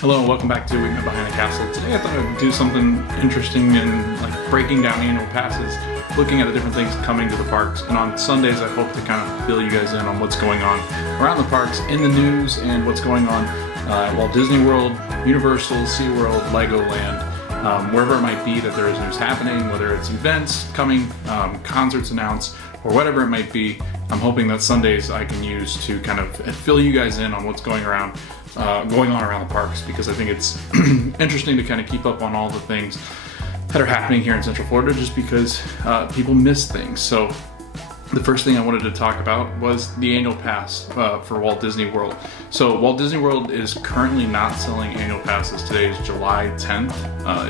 Hello and welcome back to We Met Behind the Castle. Today I thought I would do something interesting and breaking down annual passes, looking at the different things coming to the parks. And on Sundays I hope to kind of fill you guys in on what's going on around the parks, in the news, and what's going on at Walt Disney World, Universal, SeaWorld, Legoland, wherever it might be that there is news happening, whether it's events coming, concerts announced, or whatever it might be. I'm hoping that Sundays I can use to kind of fill you guys in on what's going on around the parks, because I think it's interesting to kind of keep up on all the things that are happening here in Central Florida, just because people miss things. So the first thing I wanted to talk about was the annual pass for Walt Disney World. So Walt Disney World is currently not selling annual passes. Today is July 10th.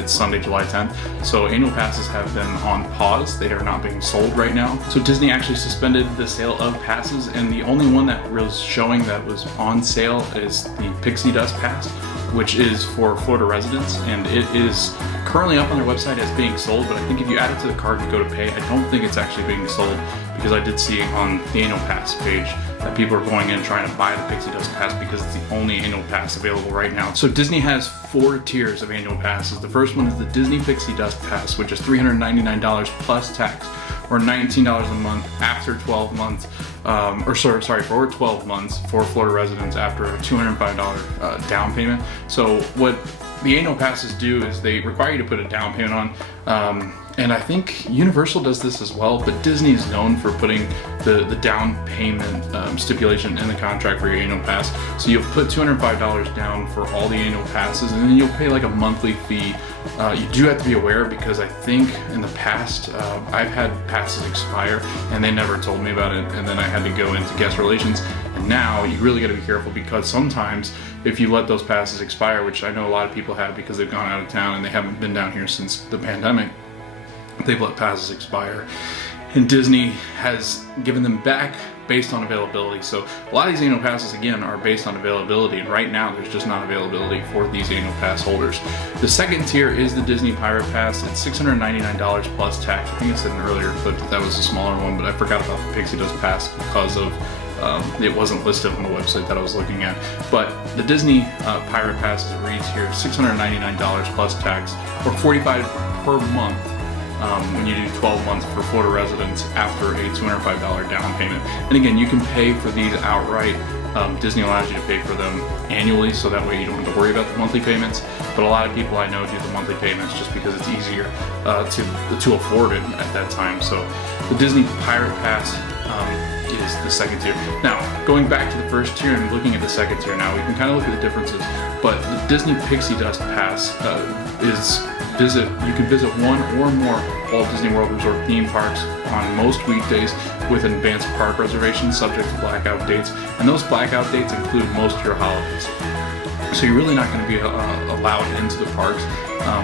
It's Sunday, July 10th. So annual passes have been on pause. They are not being sold right now. So Disney actually suspended the sale of passes, and the only one that was showing that was on sale is the Pixie Dust Pass, which is for Florida residents, and it is currently up on their website as being sold. But I think if you add it to the cart and go to pay, I don't think it's actually being sold, because I did see on the annual pass page that people are going in trying to buy the Pixie Dust Pass because it's the only annual pass available right now. So Disney has 4 tiers of annual passes. The first one is the Disney Pixie Dust Pass, which is $399 plus tax, or $19 a month after 12 months, for 12 months for Florida residents after a $205 down payment. So what the annual passes do is they require you to put a down payment on, and I think Universal does this as well, but Disney is known for putting the down payment stipulation in the contract for your annual pass. So you'll put $205 down for all the annual passes, and then you'll pay like a monthly fee. You do have to be aware, because I think in the past I've had passes expire and they never told me about it, and then I had to go into guest relations. And now you really got to be careful, because sometimes if you let those passes expire, which I know a lot of people have because they've gone out of town and they haven't been down here since the pandemic, they've let passes expire, and Disney has given them back based on availability. So a lot of these annual passes, again, are based on availability, and right now there's just not availability for these annual pass holders. The second tier is the Disney Pirate Pass. It's $699 plus tax. I think I said in an earlier clip that was a smaller one, but I forgot about the Pixie Dust Pass because of it wasn't listed on the website that I was looking at. But the Disney Pirate Pass, as it reads here, $699 plus tax, or $45 per month when you do 12 months for Florida residents after a $205 down payment. And again, you can pay for these outright. Disney allows you to pay for them annually, so that way you don't have to worry about the monthly payments. But a lot of people I know do the monthly payments just because it's easier to afford it at that time. So the Disney Pirate Pass is the second tier. Now, going back to the first tier and looking at the second tier now, we can kind of look at the differences. But the Disney Pixie Dust Pass you can visit one or more Walt Disney World Resort theme parks on most weekdays with an advanced park reservation subject to blackout dates, and those blackout dates include most of your holidays. So you're really not going to be allowed into the parks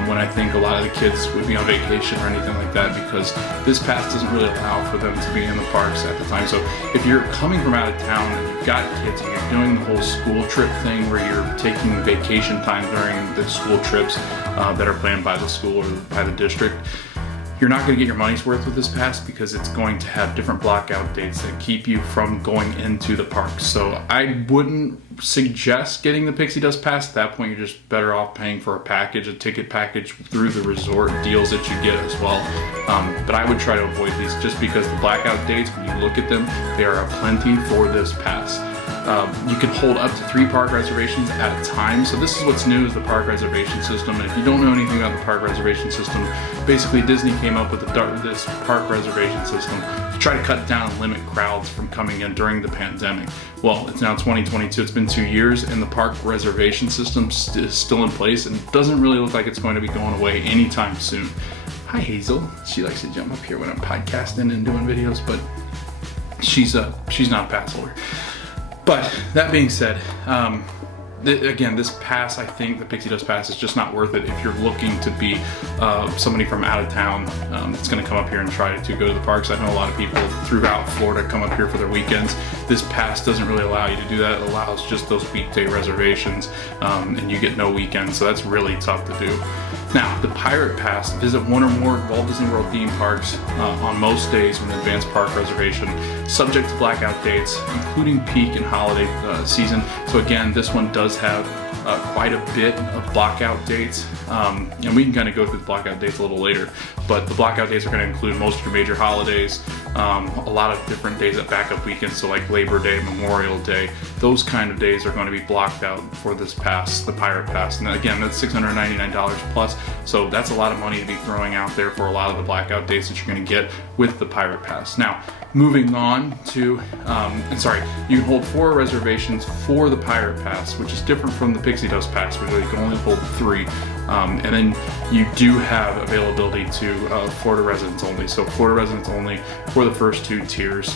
when I think a lot of the kids would be on vacation or anything like that, because this pass doesn't really allow for them to be in the parks at the time. So if you're coming from out of town and you've got kids and you're doing the whole school trip thing where you're taking vacation time during the school trips that are planned by the school or by the district, you're not going to get your money's worth with this pass, because it's going to have different blackout dates that keep you from going into the parks. So I wouldn't suggest getting the Pixie Dust Pass. At that point, you're just better off paying for a ticket package through the resort deals that you get as well. But I would try to avoid these, just because the blackout dates, when you look at them, they are aplenty for this pass. You can hold up to 3 park reservations at a time. So this is what's new, is the park reservation system. And if you don't know anything about the park reservation system, basically Disney came up with this park reservation system to try to cut down and limit crowds from coming in during the pandemic. Well, it's now 2022, it's been 2 years, and the park reservation system is still in place, and it doesn't really look like it's going to be going away anytime soon. Hi Hazel, she likes to jump up here when I'm podcasting and doing videos, but she's not a pass holder. But that being said, again, this pass, I think the Pixie Dust Pass is just not worth it if you're looking to be somebody from out of town that's going to come up here and try to go to the parks. I know a lot of people throughout Florida come up here for their weekends. This pass doesn't really allow you to do that. It allows just those weekday reservations, and you get no weekends, so that's really tough to do. Now, the Pirate Pass, visit one or more Walt Disney World theme parks on most days with an advanced park reservation, subject to blackout dates, including peak and holiday season. So again, this one does have quite a bit of blackout dates, and we can kind of go through the blackout dates a little later, but the blackout dates are going to include most of your major holidays, a lot of different days at backup weekends, so like Labor Day, Memorial Day, those kind of days are going to be blocked out for this pass, the Pirate Pass. And again, that's $699 plus, so that's a lot of money to be throwing out there for a lot of the blackout dates that you're going to get with the Pirate Pass. Now, moving on to, you can hold 4 reservations for the Pirate Pass, which is different from the Pixie Dust Pass, where you can only hold 3. And then you do have availability to Florida residents only. So Florida residents only for the first 2 tiers.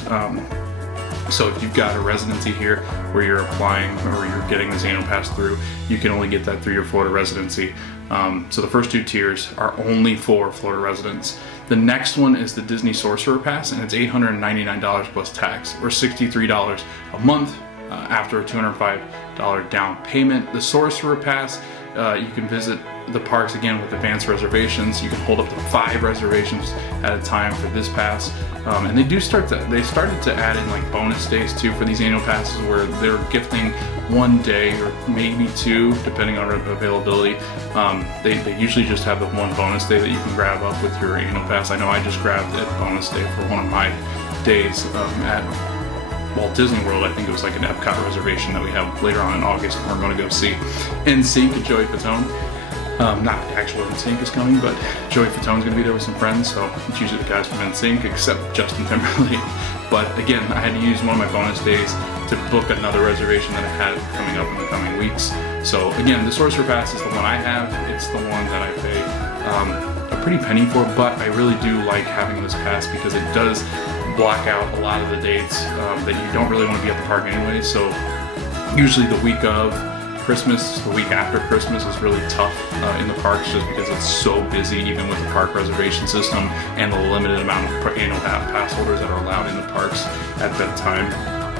So if you've got a residency here where you're applying or you're getting this annual pass through, you can only get that through your Florida residency. So the first 2 tiers are only for Florida residents. The next one is the Disney Sorcerer Pass, and it's $899 plus tax, or $63 a month after a $205 down payment. The Sorcerer Pass, you can visit the parks again with advanced reservations. You can hold up to 5 reservations at a time for this pass, and they started to add in like bonus days too for these annual passes, where they're gifting 1 day or maybe 2 depending on availability. They usually just have the 1 bonus day that you can grab up with your annual pass. I know I just grabbed a bonus day for one of my days at Walt Disney World. I think it was like an Epcot reservation that we have later on in August, and we're going to go see NSYNC at Joey Fatone. Not the actual NSYNC is coming, but Joey Fatone's going to be there with some friends, so it's usually the guys from NSYNC, except Justin Timberlake. But again, I had to use one of my bonus days to book another reservation that I had coming up in the coming weeks. So again, the Sorcerer Pass is the one I have. It's the one that I pay a pretty penny for, but I really do like having this pass because it does block out a lot of the dates that you don't really want to be at the park anyway. So usually the week of Christmas, the week after Christmas is really tough in the parks, just because it's so busy, even with the park reservation system and the limited amount of annual pass holders that are allowed in the parks at that time.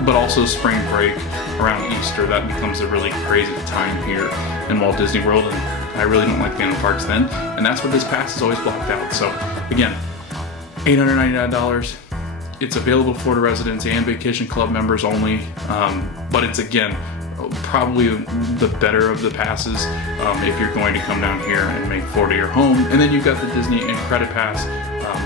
But also spring break around Easter, that becomes a really crazy time here in Walt Disney World, and I really don't like being in the parks then, and that's what this pass is always blocked out. So again, $899. It's available for Florida residents and Vacation Club members only, but it's again probably the better of the passes if you're going to come down here and make Florida your home. And then you've got the Disney and Credit Pass,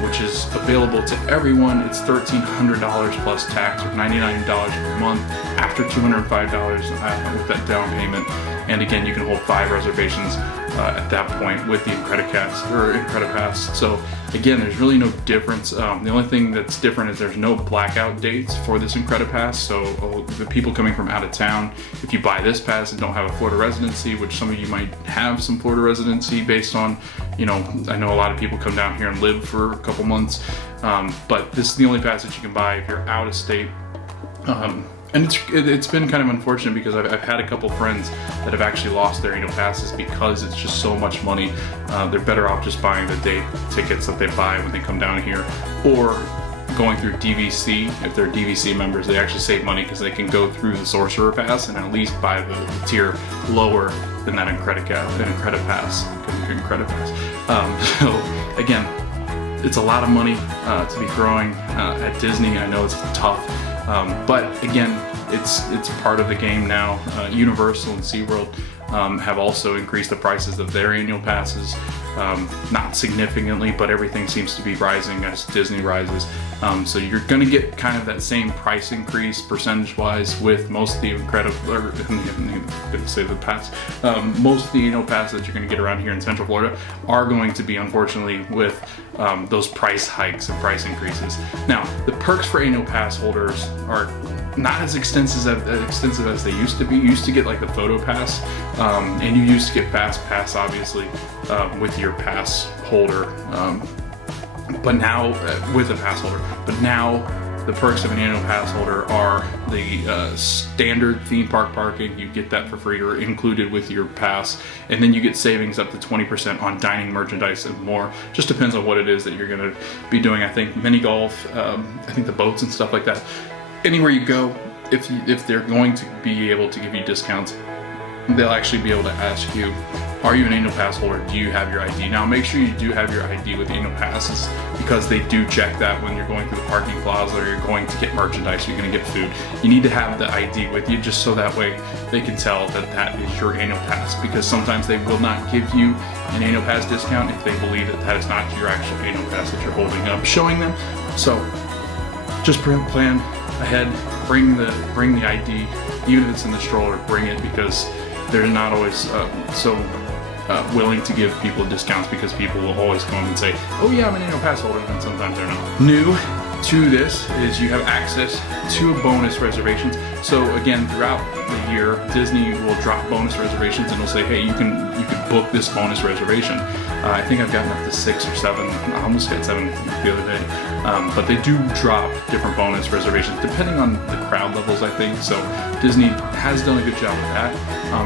which is available to everyone. It's $1,300 plus tax, or $99 per month after $205 with that down payment. And again, you can hold 5 reservations at that point with the Credit Pass. So again, there's really no difference. The only thing that's different is there's no blackout dates for this Credit Pass. So the people coming from out of town, if you buy this pass and don't have a Florida residency, which some of you might have some Florida residency based on, I know a lot of people come down here and live for a couple months, but this is the only pass that you can buy if you're out of state. And it's been kind of unfortunate because I've had a couple friends that have actually lost their annual passes because it's just so much money. They're better off just buying the day tickets that they buy when they come down here, or going through DVC. If they're DVC members, they actually save money because they can go through the Sorcerer Pass and at least buy the tier lower than that in Credit Pass. So again, it's a lot of money to be throwing at Disney. I know it's tough. But again, it's part of the game now. Universal and SeaWorld have also increased the prices of their annual passes, not significantly, but everything seems to be rising as Disney rises. So you're going to get kind of that same price increase percentage-wise with most of the most of the annual passes that you're going to get around here in Central Florida are going to be, unfortunately, with those price hikes and price increases. Now, the perks for annual pass holders are not as extensive as they used to be. You used to get like the photo pass, and you used to get fast pass, obviously, with your pass holder. But now, with a pass holder. But now, the perks of an annual pass holder are the standard theme park parking. You get that for free or included with your pass, and then you get savings up to 20% on dining, merchandise, and more. Just depends on what it is that you're going to be doing. I think mini golf, I think the boats and stuff like that. Anywhere you go, if they're going to be able to give you discounts, they'll actually be able to ask you Are you an annual pass holder? Do you have your ID? Now make sure you do have your ID with annual passes, because they do check that when you're going through the parking plaza or you're going to get merchandise or you're going to get food. You need to have the ID with you, just so that way they can tell that that is your annual pass, because sometimes they will not give you an annual pass discount if they believe that that is not your actual annual pass that you're holding up showing them. So just plan ahead, bring the ID, even if it's in the stroller, bring it, because they're not always willing to give people discounts, because people will always come and say, oh yeah, I'm an annual pass holder, and sometimes they're not. New to this is you have access to bonus reservations. So again, throughout the year, Disney will drop bonus reservations and they'll say, hey, you can book this bonus reservation. I think I've gotten up to 6 or 7. I almost had 7 the other day. But they do drop different bonus reservations depending on the crowd levels, I think. So Disney has done a good job with that.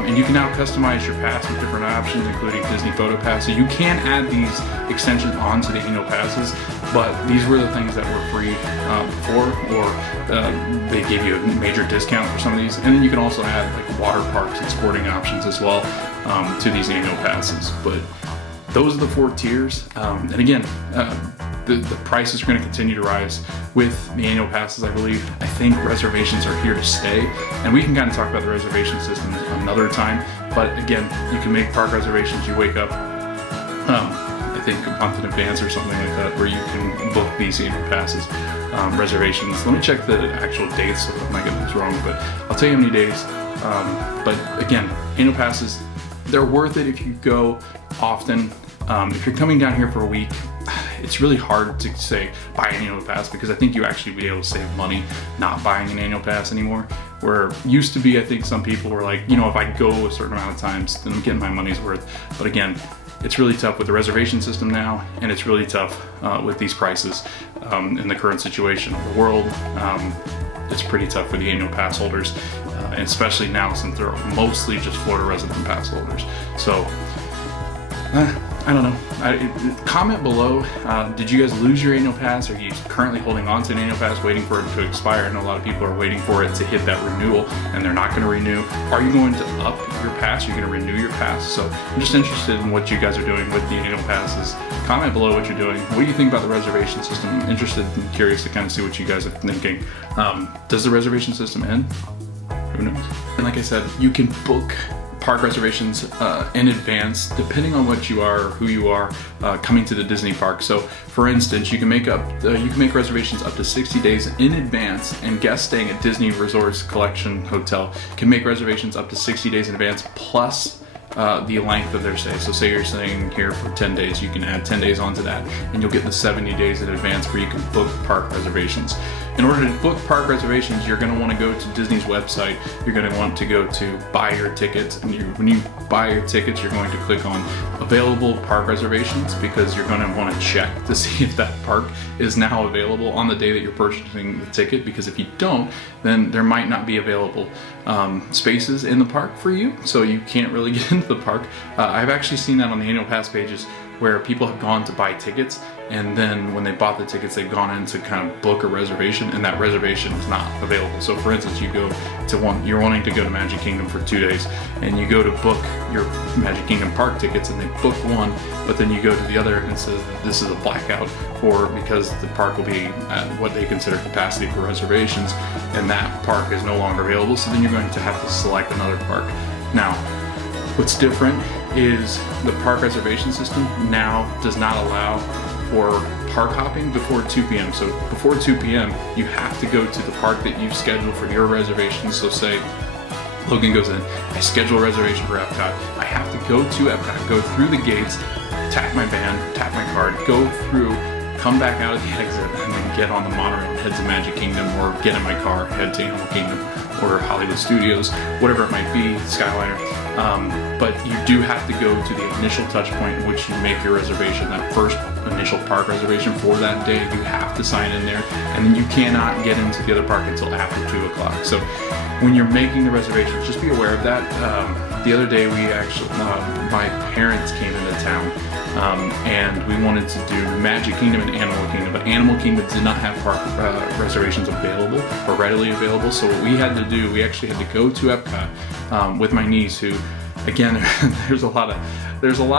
And you can now customize your pass with different options, including Disney Photo Pass. So you can add these extensions onto the annual passes, but these were the things that were free before, or they gave you a major discount for some of these. And then you can also add like water parks and sporting options as well to these annual passes. But those are the 4 tiers. And again, the prices are going to continue to rise with the annual passes, I believe. I think reservations are here to stay, and we can kind of talk about the reservation system another time. But again, you can make park reservations. You wake up, I think a month in advance or something like that, where you can book these annual passes. Reservations. Let me check the actual dates so I'm not getting this wrong, but I'll tell you how many days. But again, annual passes, they're worth it if you go often. If you're coming down here for a week, it's really hard to say buy an annual pass, because I think you actually be able to save money not buying an annual pass anymore. Where used to be, I think some people were like, you know, if I go a certain amount of times, then I'm getting my money's worth. But again, it's really tough with the reservation system now, and it's really tough with these prices in the current situation of the world. It's pretty tough for the annual pass holders, and especially now since they're mostly just Florida resident pass holders. So I don't know. Comment below, did you guys lose your annual pass? Are you currently holding on to an annual pass waiting for it to expire? I know a lot of people are waiting for it to hit that renewal and they're not going to renew. Are you going to up your pass? You're going to renew your pass? So I'm just interested in what you guys are doing with the annual passes. Comment below what you're doing. What do you think about the reservation system? I'm interested and curious to kind of see what you guys are thinking. Does the reservation system end? Who knows? And like I said, you can book park reservations in advance, depending on what you are or who you are coming to the Disney park. So, for instance, you can make reservations up to 60 days in advance, and guests staying at Disney Resorts Collection Hotel can make reservations up to 60 days in advance plus the length of their stay. So say you're staying here for 10 days, you can add 10 days onto that, and you'll get the 70 days in advance where you can book park reservations. In order to book park reservations, you're going to want to go to Disney's website. You're going to want to go to buy your tickets, and when you buy your tickets, you're going to click on available park reservations, because you're going to want to check to see if that park is now available on the day that you're purchasing the ticket, because if you don't, then there might not be available spaces in the park for you, so you can't really get into the park. I've actually seen that on the annual pass pages, where people have gone to buy tickets, and then when they bought the tickets, they've gone in to kind of book a reservation, and that reservation is not available. So for instance, you go to you're wanting to go to Magic Kingdom for 2 days, and you go to book your Magic Kingdom park tickets, and they book one, but then you go to the other and it says this is a blackout, because the park will be at what they consider capacity for reservations, and that park is no longer available, so then you're going to have to select another park. Now, what's different is the park reservation system now does not allow for park hopping before 2 p.m. So before 2 p.m. you have to go to the park that you've scheduled for your reservation. So say Logan goes in, I schedule a reservation for Epcot. I have to go to Epcot, go through the gates, tap my band, tap my card, go through, come back out of the exit, and then get on the monorail and head to Magic Kingdom, or get in my car, head to Animal Kingdom or Hollywood Studios, whatever it might be, Skyliner. But you do have to go to the initial touch point in which you make your reservation, that first initial park reservation for that day. You have to sign in there, and then you cannot get into the other park until after 2 o'clock. So when you're making the reservations, just be aware of that. The other day we actually, my parents came into town, and we wanted to do Magic Kingdom and Animal Kingdom, but Animal Kingdom did not have park reservations available or readily available. So what we had to do, we actually had to go to Epcot with my niece, who again, there's a lot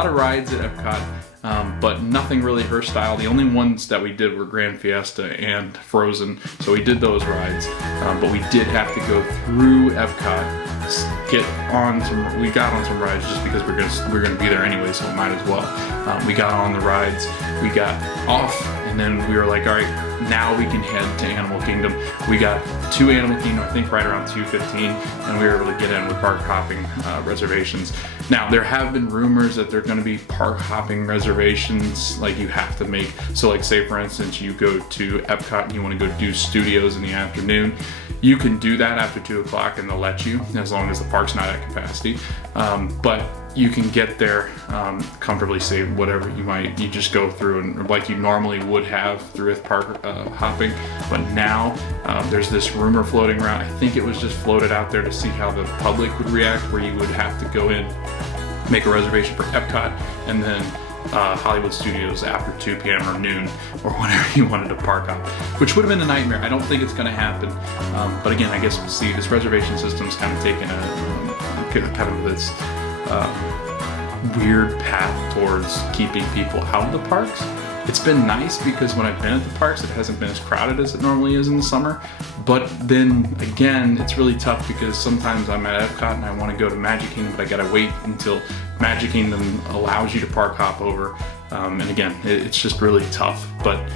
of rides at Epcot, but nothing really her style. The only ones that we did were Grand Fiesta and Frozen, so we did those rides, but we did have to go through Epcot, we got on some rides just because we're gonna be there anyway, so we might as well. We got on the rides, we got off, and then we were like, all right, now we can head to Animal Kingdom. We got to Animal Kingdom, I think right around 2:15, and we were able to get in with park hopping reservations. Now, there have been rumors that there are going to be park hopping reservations like you have to make. So like say for instance, you go to Epcot and you want to go do Studios in the afternoon. You can do that after 2 o'clock and they'll let you, as long as the park's not at capacity. But you can get there comfortably, say whatever you just go through and like you normally would have through with park hopping. But now there's this rumor floating around. I think it was just floated out there to see how the public would react, where you would have to go in, make a reservation for Epcot, and then Hollywood Studios after 2 p.m. or noon or whenever you wanted to park hop, which would have been a nightmare. I don't think it's going to happen. But again, I guess we'll see. This reservation system's kind of taken this weird path towards keeping people out of the parks. It's been nice because when I've been at the parks, it hasn't been as crowded as it normally is in the summer. But then again, it's really tough because sometimes I'm at Epcot and I want to go to Magic Kingdom, but I gotta wait until Magic Kingdom allows you to park hop over. And again, it's just really tough. But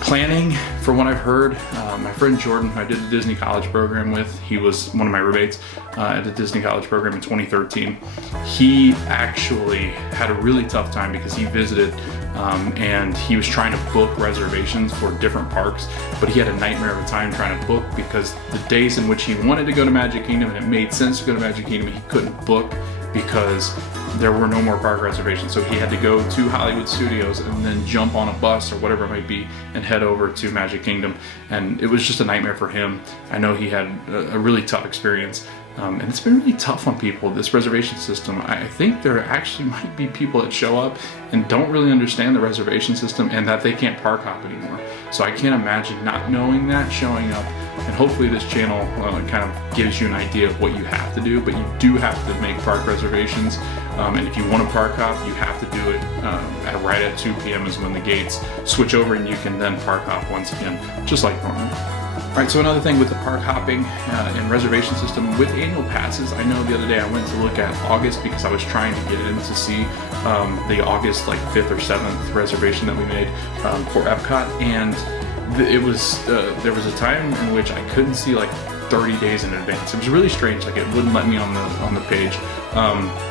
planning, from what I've heard, my friend Jordan, who I did the Disney College program with, he was one of my roommates at the Disney College program in 2013. He actually had a really tough time because he visited and he was trying to book reservations for different parks, but he had a nightmare of a time trying to book because the days in which he wanted to go to Magic Kingdom and it made sense to go to Magic Kingdom, he couldn't book because there were no more park reservations. So he had to go to Hollywood Studios and then jump on a bus or whatever it might be and head over to Magic Kingdom. And it was just a nightmare for him. I know he had a really tough experience. And it's been really tough on people, this reservation system. I think there actually might be people that show up and don't really understand the reservation system and that they can't park hop anymore. So I can't imagine not knowing that, showing up. And hopefully this channel kind of gives you an idea of what you have to do, but you do have to make park reservations. And if you want to park hop, you have to do it right at 2 p.m. is when the gates switch over and you can then park hop once again, just like normal. All right, so another thing with the park hopping and reservation system with annual passes, I know the other day I went to look at August because I was trying to get in to see the August like 5th or 7th reservation that we made for Epcot, and it was there was a time in which I couldn't see like 30 days in advance. It was really strange, like it wouldn't let me on the page.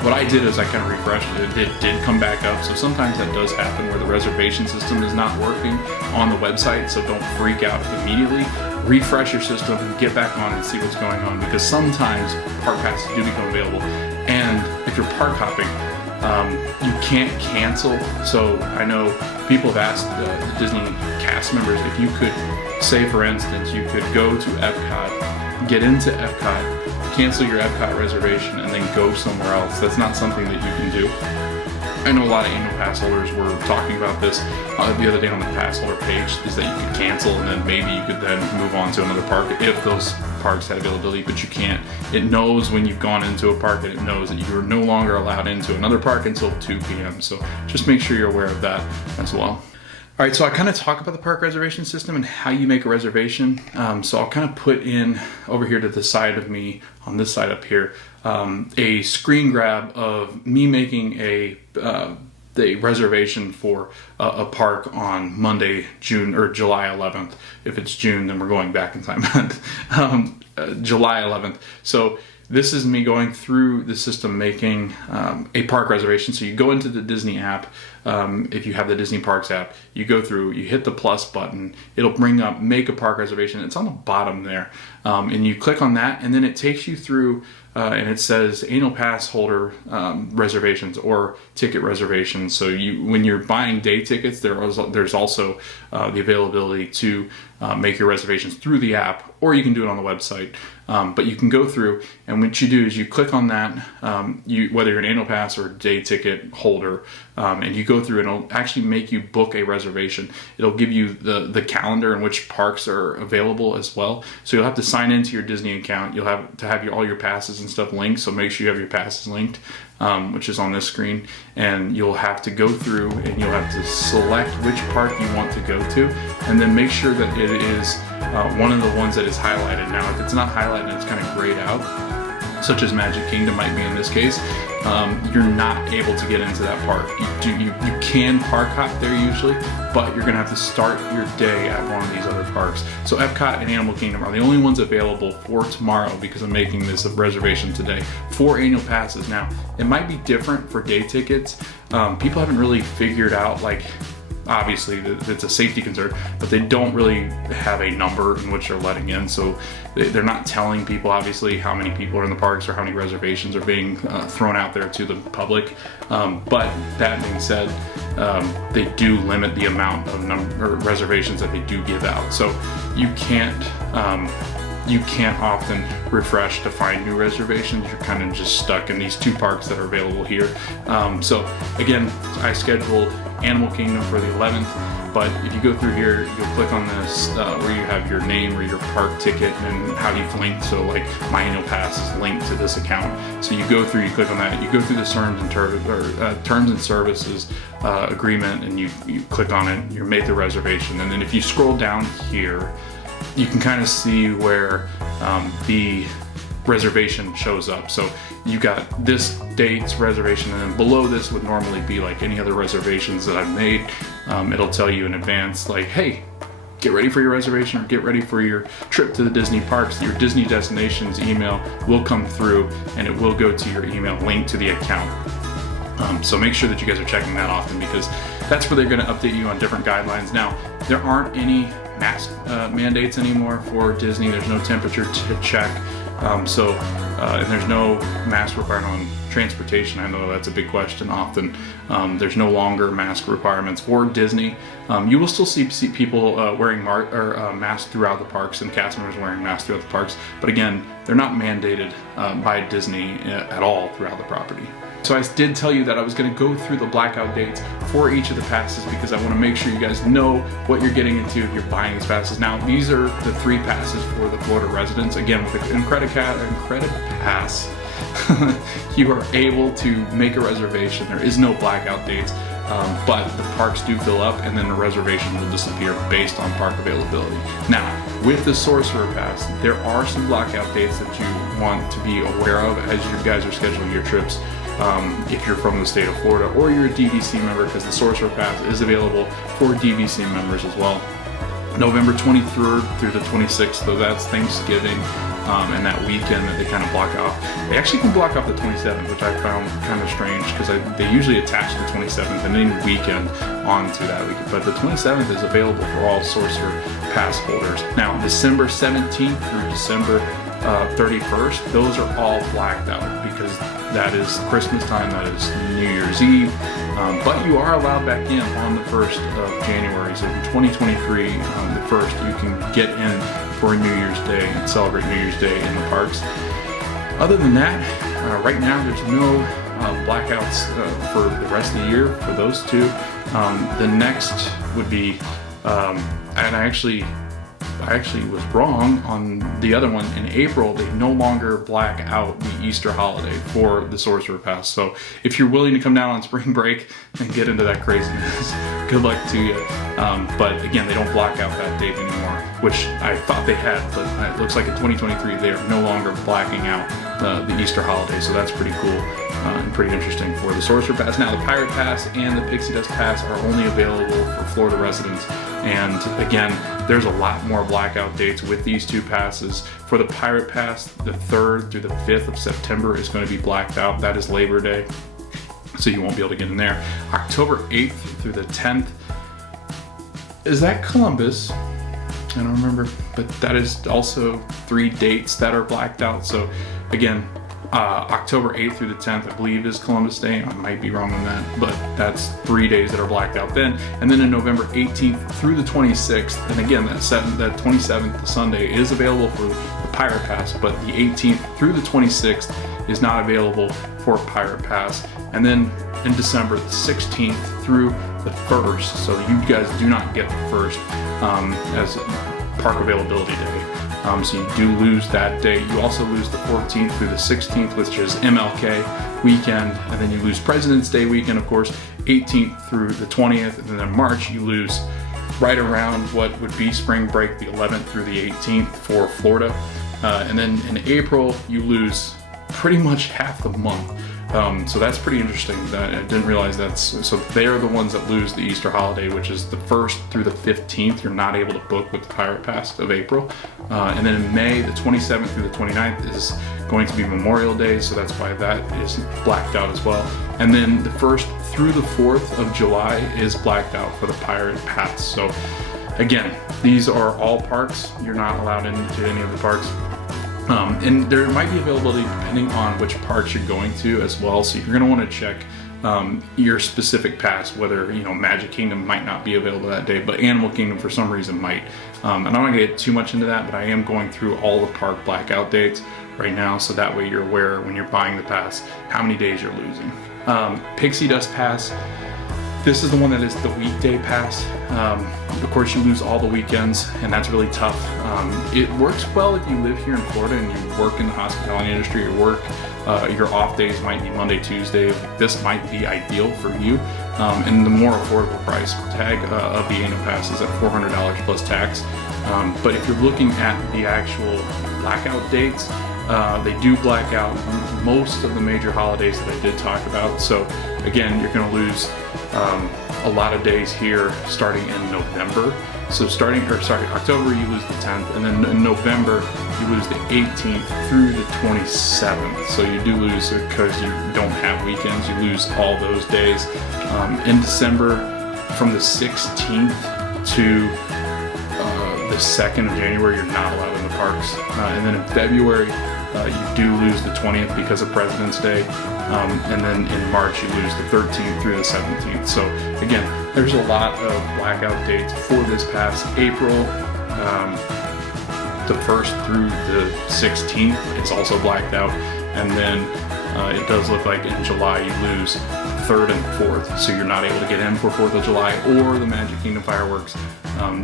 What I did is I kind of refreshed it. It did come back up, so sometimes that does happen where the reservation system is not working on the website, so don't freak out immediately. Refresh your system, get back on and see what's going on, because sometimes park passes do become available, and if you're park hopping, you can't cancel. So I know people have asked the Disney cast members if you could, say for instance, you could go to Epcot, get into Epcot, cancel your Epcot reservation, and then go somewhere else. That's not something that you can do. I know a lot of annual pass holders were talking about this the other day on the pass holder page, is that you could cancel and then maybe you could then move on to another park if those parks had availability, but you can't. It knows when you've gone into a park and it knows that you're no longer allowed into another park until 2 p.m. So just make sure you're aware of that as well. All right, so I kind of talk about the park reservation system and how you make a reservation. So I'll kind of put in over here to the side of me, on this side up here, a screen grab of me making a reservation for a park on Monday, July 11th. If it's June, then we're going back in time. July 11th. So this is me going through the system making a park reservation. So you go into the Disney app. If you have the Disney Parks app, you go through, you hit the plus button, it'll bring up make a park reservation. It's on the bottom there. And you click on that, and then it takes you through and it says annual pass holder reservations or ticket reservations. So when you're buying day tickets, there's also the availability to make your reservations through the app, or you can do it on the website. But you can go through, and what you do is you click on that, whether you're an annual pass or day ticket holder, and you go through and it'll actually make you book a reservation. It'll give you the calendar in which parks are available as well. So you'll have to sign into your Disney account. You'll have to have all your passes and stuff linked, so make sure you have your passes linked, which is on this screen. And you'll have to go through and you'll have to select which park you want to go to, and then make sure that it is one of the ones that is highlighted. Now, if it's not highlighted and it's kind of grayed out, such as Magic Kingdom might be in this case, you're not able to get into that park. You can park hop there usually, but you're gonna have to start your day at one of these other parks. So Epcot and Animal Kingdom are the only ones available for tomorrow because I'm making this a reservation today for annual passes. Now, it might be different for day tickets. People haven't really figured out, like, obviously it's a safety concern, but they don't really have a number in which they're letting in, so they're not telling people obviously how many people are in the parks or how many reservations are being thrown out there to the public. But that being said, they do limit the amount of reservations that they do give out, so you can't often refresh to find new reservations. You're kind of just stuck in these two parks that are available here. So again, I scheduled Animal Kingdom for the 11th, but if you go through here, you'll click on this where you have your name or your park ticket and how you've linked. So like my annual pass is linked to this account. So you go through, you click on that, you go through the terms and services agreement, and you click on it, you made the reservation. And then if you scroll down here, you can kind of see where the reservation shows up. So you got this date's reservation, and then below this would normally be like any other reservations that I've made. It'll tell you in advance, like, hey, get ready for your reservation or get ready for your trip to the Disney parks. Your Disney Destinations email will come through and it will go to your email linked to the account. So make sure that you guys are checking that often, because that's where they're going to update you on different guidelines. Now, there aren't any mask mandates anymore for Disney. There's no temperature to check. And there's no mask requirement on transportation. I know that's a big question often. There's no longer mask requirements for Disney. You will still see people wearing masks throughout the parks, and cast members wearing masks throughout the parks. But again, they're not mandated by Disney at all throughout the property. So I did tell you that I was going to go through the blackout dates for each of the passes, because I want to make sure you guys know what you're getting into if you're buying these passes. Now, these are the 3 passes for the Florida residents. Again, with the Credit Pass, you are able to make a reservation. There is no blackout dates, but the parks do fill up, and then the reservation will disappear based on park availability. Now, with the Sorcerer Pass, there are some blackout dates that you want to be aware of as you guys are scheduling your trips. If you're from the state of Florida or you're a DVC member, because the Sorcerer Pass is available for DVC members as well. November 23rd through the 26th, so that's Thanksgiving, and that weekend that they kind of block off. They actually can block off the 27th, which I found kind of strange, because they usually attach the 27th and any weekend onto that weekend. But the 27th is available for all Sorcerer Pass holders. Now, December 17th through December 31st, those are all blacked out, because that is Christmas time, that is New Year's Eve, but you are allowed back in on the 1st of January. So in 2023, the 1st, you can get in for New Year's Day and celebrate New Year's Day in the parks. Other than that, right now there's no blackouts for the rest of the year for those two. The next would be, and I actually was wrong on the other one. In April, they no longer black out the Easter holiday for the Sorcerer Pass. So if you're willing to come down on spring break and get into that craziness, good luck to you. But again, they don't block out that date anymore, which I thought they had, but it looks like in 2023 they are no longer blacking out the Easter holiday. So that's pretty cool and pretty interesting for the Sorcerer Pass. Now, the Pirate Pass and the Pixie Dust Pass are only available for Florida residents. And again, there's a lot more blackout dates with these two passes. For the Pirate Pass, the 3rd through the 5th of September is going to be blacked out. That is Labor Day, so you won't be able to get in there. October 8th through the 10th, is that Columbus? I don't remember, but that is also 3 dates that are blacked out. So again, October 8th through the 10th, I believe, is Columbus Day. I might be wrong on that, but that's 3 days that are blacked out then. And then in November 18th through the 26th, and again, that 27th, the Sunday, is available for the Pirate Pass, but the 18th through the 26th is not available for Pirate Pass. And then in December, the 16th through the 1st, so you guys do not get the 1st as park availability day. So you do lose that day. You also lose the 14th through the 16th, which is MLK weekend, and then you lose President's Day weekend, of course, 18th through the 20th, and then in March you lose right around what would be spring break, the 11th through the 18th for Florida, and then in April you lose pretty much half the month. So that's pretty interesting. That I didn't realize so they are the ones that lose the Easter holiday, which is the 1st through the 15th. You're not able to book with the Pirate Pass of April. And then in May, the 27th through the 29th is going to be Memorial Day, so that's why that is blacked out as well. And then the 1st through the 4th of July is blacked out for the Pirate Pass. So again, these are all parks. You're not allowed into any of the parks. And there might be availability depending on which parks you're going to as well. So you're going to want to check your specific pass, whether, Magic Kingdom might not be available that day, but Animal Kingdom for some reason might. And I'm not going to get too much into that, but I am going through all the park blackout dates right now, so that way you're aware when you're buying the pass how many days you're losing. Pixie Dust Pass. This is the one that is the weekday pass. Of course, you lose all the weekends, and that's really tough. It works well if you live here in Florida and you work in the hospitality industry or work. Your off days might be Monday, Tuesday. This might be ideal for you. And the more affordable price tag of the annual pass is at $400 plus tax. But if you're looking at the actual blackout dates, they do black out most of the major holidays that I did talk about. So again, you're going to lose a lot of days here starting in November. So October you lose the 10th, and then in November you lose the 18th through the 27th. So you do lose, because you don't have weekends, you lose all those days. In December, from the 16th to the 2nd of January, you're not allowed in the parks. And then in February, you do lose the 20th because of President's Day. And then in March, you lose the 13th through the 17th. So again, there's a lot of blackout dates for this pass. April, the 1st through the 16th, it's also blacked out. And then it does look like in July, you lose 3rd and 4th. So you're not able to get in for 4th of July or the Magic Kingdom fireworks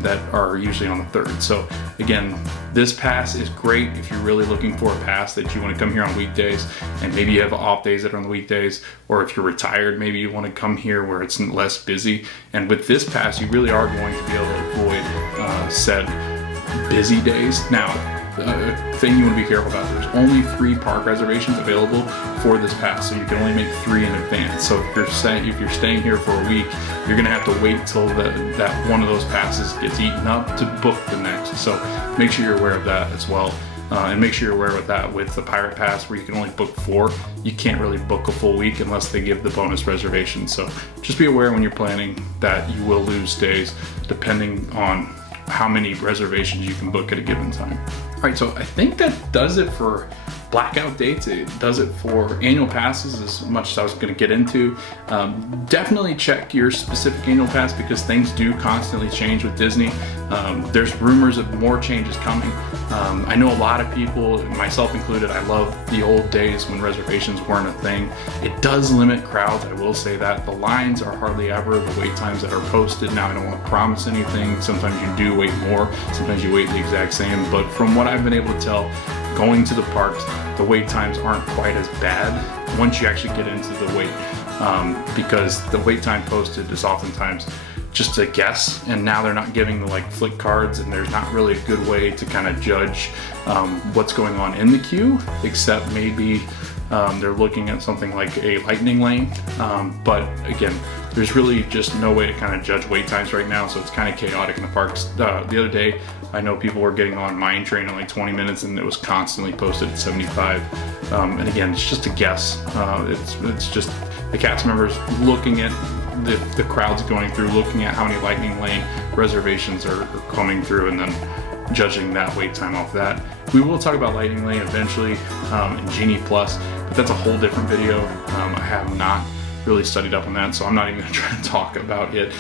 that are usually on the 3rd. So again, this pass is great if you're really looking for a pass that you want to come here on weekdays, and maybe you have off days that are on the weekdays, or if you're retired, maybe you want to come here where it's less busy. And with this pass, you really are going to be able to avoid said busy days. Now, the thing you want to be careful about, there's only 3 park reservations available for this pass, so you can only make 3 in advance. So if you're staying here for a week, you're going to have to wait till that one of those passes gets eaten up to book the next. So make sure you're aware of that as well. And make sure you're aware of that with the Pirate Pass, where you can only book 4. You can't really book a full week unless they give the bonus reservation. So just be aware when you're planning that you will lose days depending on how many reservations you can book at a given time. All right, so I think that does it for blackout dates. It does it for annual passes, as much as I was going to get into. Definitely check your specific annual pass, because things do constantly change with Disney. There's rumors of more changes coming. I know a lot of people, myself included, I love the old days when reservations weren't a thing. It does limit crowds, I will say that. The lines are hardly ever the wait times that are posted. Now, I don't want to promise anything. Sometimes you do wait more, sometimes you wait the exact same. But from what I've been able to tell, going to the parks, the wait times aren't quite as bad once you actually get into the wait, because the wait time posted is oftentimes just a guess, and now they're not giving the flick cards, and there's not really a good way to kind of judge what's going on in the queue, except maybe they're looking at something like a lightning lane. But again, there's really just no way to kind of judge wait times right now, so it's kind of chaotic in the parks. The other day, I know people were getting on Mine Train in 20 minutes, and it was constantly posted at 75. And again, it's just a guess. It's just the cast members looking at the crowds going through, looking at how many lightning lane reservations are coming through, and then judging that wait time off that. We will talk about Lightning Lane eventually and Genie Plus, but that's a whole different video. I have not really studied up on that, so I'm not even going to try to talk about it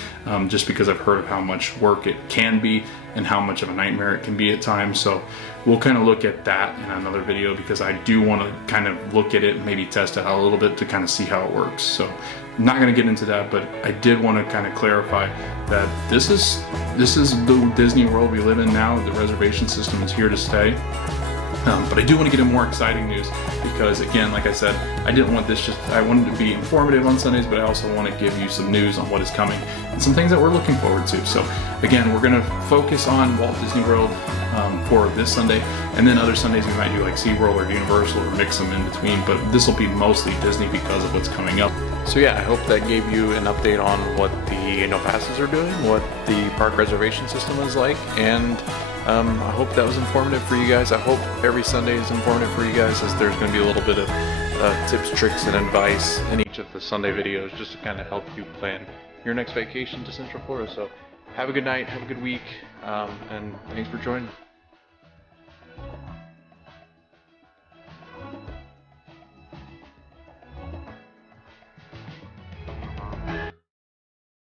just because I've heard of how much work it can be and how much of a nightmare it can be at times. So we'll kind of look at that in another video, because I do want to kind of look at it, maybe test it out a little bit to kind of see how it works. So I'm not going to get into that, but I did want to kind of clarify that this is the Disney World we live in now. The reservation system is here to stay. But I do want to get into more exciting news, because again, like I said, I wanted to be informative on Sundays, but I also want to give you some news on what is coming and some things that we're looking forward to. So again, we're going to focus on Walt Disney World for this Sunday, and then other Sundays we might do like SeaWorld or Universal or mix them in between, but this will be mostly Disney because of what's coming up. So yeah, I hope that gave you an update on what the annual passes are doing, what the park reservation system is like, and I hope that was informative for you guys. I hope every Sunday is informative for you guys, as there's going to be a little bit of tips, tricks, and advice in each of the Sunday videos just to kind of help you plan your next vacation to Central Florida. So have a good night, have a good week, and thanks for joining.